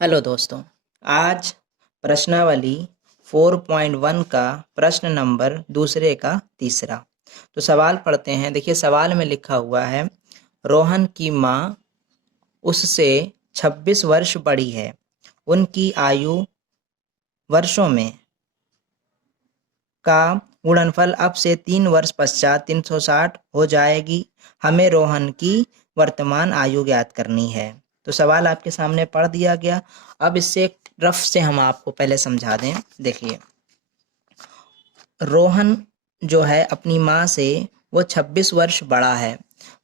Hello दोस्तों, आज प्रश्नावली 4.1 का प्रश्न नंबर दूसरे का तीसरा। तो सवाल पढ़ते हैं। देखिए सवाल में लिखा हुआ है, रोहन की माँ उससे 26 वर्ष बड़ी है। उनकी आयु वर्षों में का गुणनफल अब से 3 वर्ष पश्चात 360 हो जाएगी। हमें रोहन की वर्तमान आयु ज्ञात करनी है। तो सवाल आपके सामने पढ़ दिया गया। अब इससे एक रफ से हम आपको पहले समझा दें। देखिए, रोहन जो है अपनी माँ से वो 26 वर्ष बड़ा है।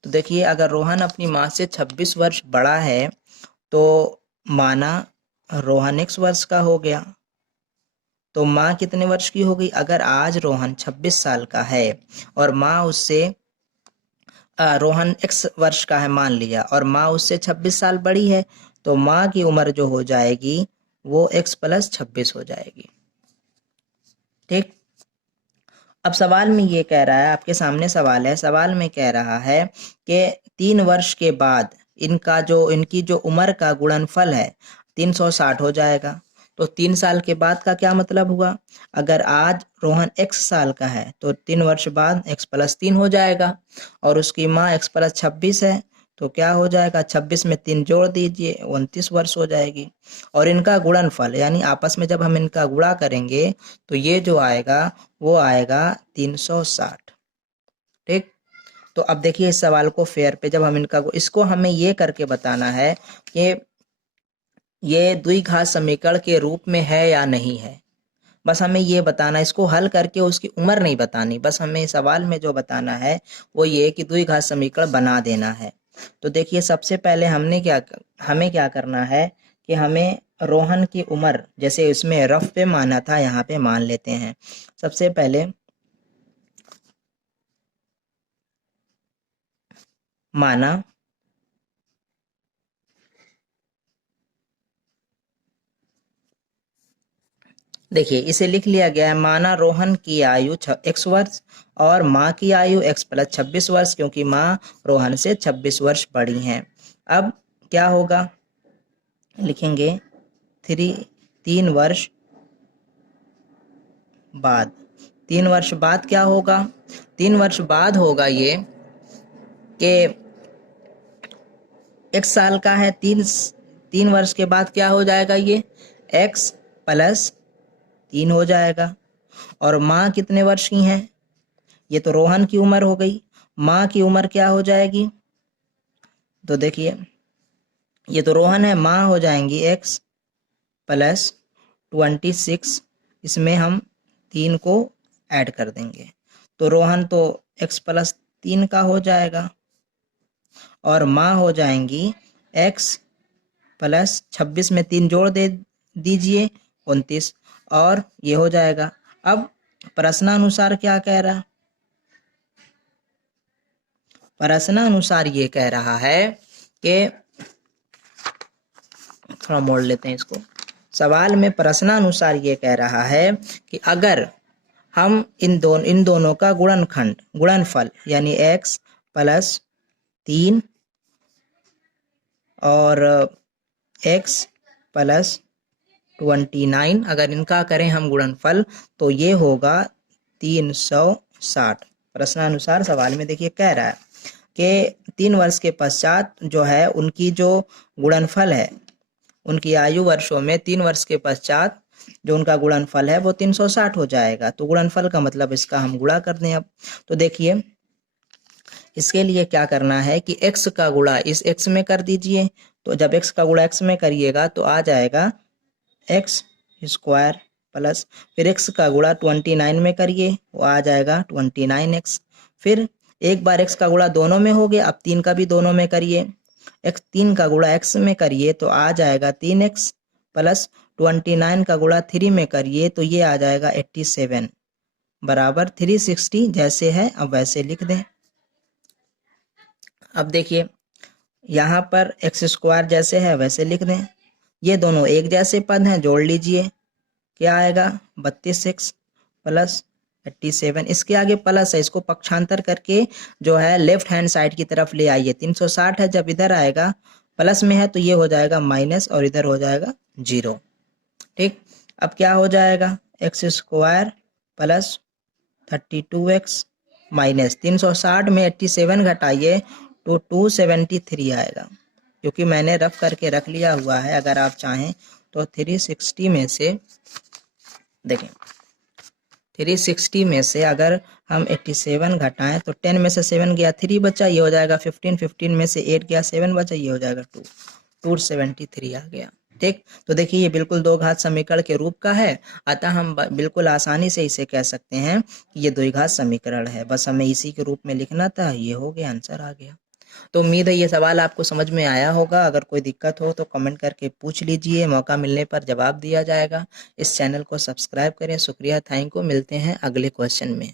तो देखिए, अगर रोहन अपनी माँ से 26 वर्ष बड़ा है तो माना रोहन x वर्ष का हो गया, तो माँ कितने वर्ष की हो गई? अगर आज रोहन 26 साल का है और माँ उससे रोहन x वर्ष का है मान लिया, और माँ उससे 26 साल बड़ी है, तो माँ की उम्र जो हो जाएगी वो x + 26 हो जाएगी। ठीक। अब सवाल में ये कह रहा है, आपके सामने सवाल है, सवाल में कह रहा है कि 3 वर्ष के बाद इनकी जो उम्र का गुणनफल है 360 हो जाएगा। तो 3 साल के बाद का क्या मतलब हुआ? अगर आज रोहन x साल का है तो 3 वर्ष बाद x + 3 हो जाएगा, और उसकी माँ x + 26 है, तो क्या हो जाएगा? 26 में 3 जोड़ दीजिए, 29 वर्ष हो जाएगी। और इनका गुणनफल यानी आपस में जब हम इनका गुणा करेंगे तो ये जो आएगा वो आएगा 360। ठीक। तो अब देखिए इस सवाल को फेयर पे जब हम इसको हमें ये करके बताना है कि ये द्विघात समीकरण के रूप में है या नहीं है। बस हमें ये बताना, इसको हल करके उसकी उम्र नहीं बतानी, बस हमें सवाल में जो बताना है वो ये कि द्विघात समीकरण बना देना है। तो देखिए सबसे पहले हमें क्या करना है कि हमें रोहन की उम्र, जैसे इसमें रफ पे माना था, यहाँ पे मान लेते हैं। सबसे पहले माना देखिए इसे लिख लिया गया है, माना रोहन की आयु x वर्ष और माँ की आयु x + 26 वर्ष, क्योंकि माँ रोहन से 26 वर्ष बड़ी हैं। अब क्या होगा? लिखेंगे 3 वर्ष बाद। 3 वर्ष बाद क्या होगा? 3 वर्ष बाद होगा ये कि x साल का है, 3 वर्ष के बाद क्या हो जाएगा? ये x + 3 हो जाएगा। और माँ कितने वर्ष की हैं? ये तो रोहन की उम्र हो गई। माँ की उम्र क्या हो जाएगी? तो देखिए ये तो रोहन है, माँ हो जाएंगी x + 26। इसमें हम 3 को ऐड कर देंगे तो रोहन तो x + 3 का हो जाएगा, और माँ हो जाएंगी x + 26 में 3 जोड़ दे दीजिए, 29, और ये हो जाएगा। अब प्रश्नानुसार क्या कह रहा? प्रश्नानुसार ये कह रहा है कि थोड़ा मोड़ लेते हैं इसको। सवाल में प्रश्नानुसार ये कह रहा है कि अगर हम इन दोनों का गुणनफल यानी x + 3 और x + 29, अगर इनका करें हम गुणनफल तो ये होगा 360। प्रश्नानुसार सवाल में देखिए कह रहा है कि 3 वर्ष के पश्चात जो है उनकी जो गुणनफल है, उनकी आयु वर्षों में 3 वर्ष के पश्चात जो उनका गुणनफल है वो 360 हो जाएगा। तो गुणनफल का मतलब इसका हम गुणा कर दें। अब तो देखिए इसके लिए क्या करना है कि x का गुणा इस x में कर दीजिए। तो जब x का गुणा x में करिएगा तो आ जाएगा x² प्लस, फिर x का गुणा 29 में करिए, वो आ जाएगा 29x। फिर एक बार x का गुणा दोनों में हो गया, अब 3 का भी दोनों में करिए। 3 का गुणा x में करिए तो आ जाएगा 3x प्लस 29 का गुणा 3 में करिए तो ये आ जाएगा 87 बराबर 360। जैसे है अब वैसे लिख दें। अब देखिए यहाँ पर x² जैसे है वैसे लिख दें। ये दोनों एक जैसे पद हैं, जोड़ लीजिए, क्या आएगा? 32x plus 87। इसके आगे प्लस है, इसको पक्षांतर करके जो है लेफ्ट हैंड साइड की तरफ ले आइए। 360 है, जब इधर आएगा प्लस में है तो ये हो जाएगा माइनस, और इधर हो जाएगा 0। ठीक, अब क्या हो जाएगा, x square plus 32x minus 360 में 87 घटाइए तो 273 आएगा, क्योंकि मैंने रफ करके रख लिया हुआ है। अगर आप चाहें तो 360 में से देखें, 360 में से अगर हम 87 घटाएं तो 10 में से 7 गया 3 बचा, ये हो जाएगा 15, 15 में से 8 गया 7 बचा, ये हो जाएगा 273 आ गया। ठीक, तो देखिए ये बिल्कुल दो घात समीकरण के रूप का है, अतः हम बिल्कुल आसानी से इसे कह सकते हैं कि ये द्विघात समीकरण है। बस हमें इसी के रूप में लिखना था, ये हो गया, आंसर आ गया। तो उम्मीद है ये सवाल आपको समझ में आया होगा। अगर कोई दिक्कत हो तो कमेंट करके पूछ लीजिए, मौका मिलने पर जवाब दिया जाएगा। इस चैनल को सब्सक्राइब करें। शुक्रिया, थैंक यू। मिलते हैं अगले क्वेश्चन में।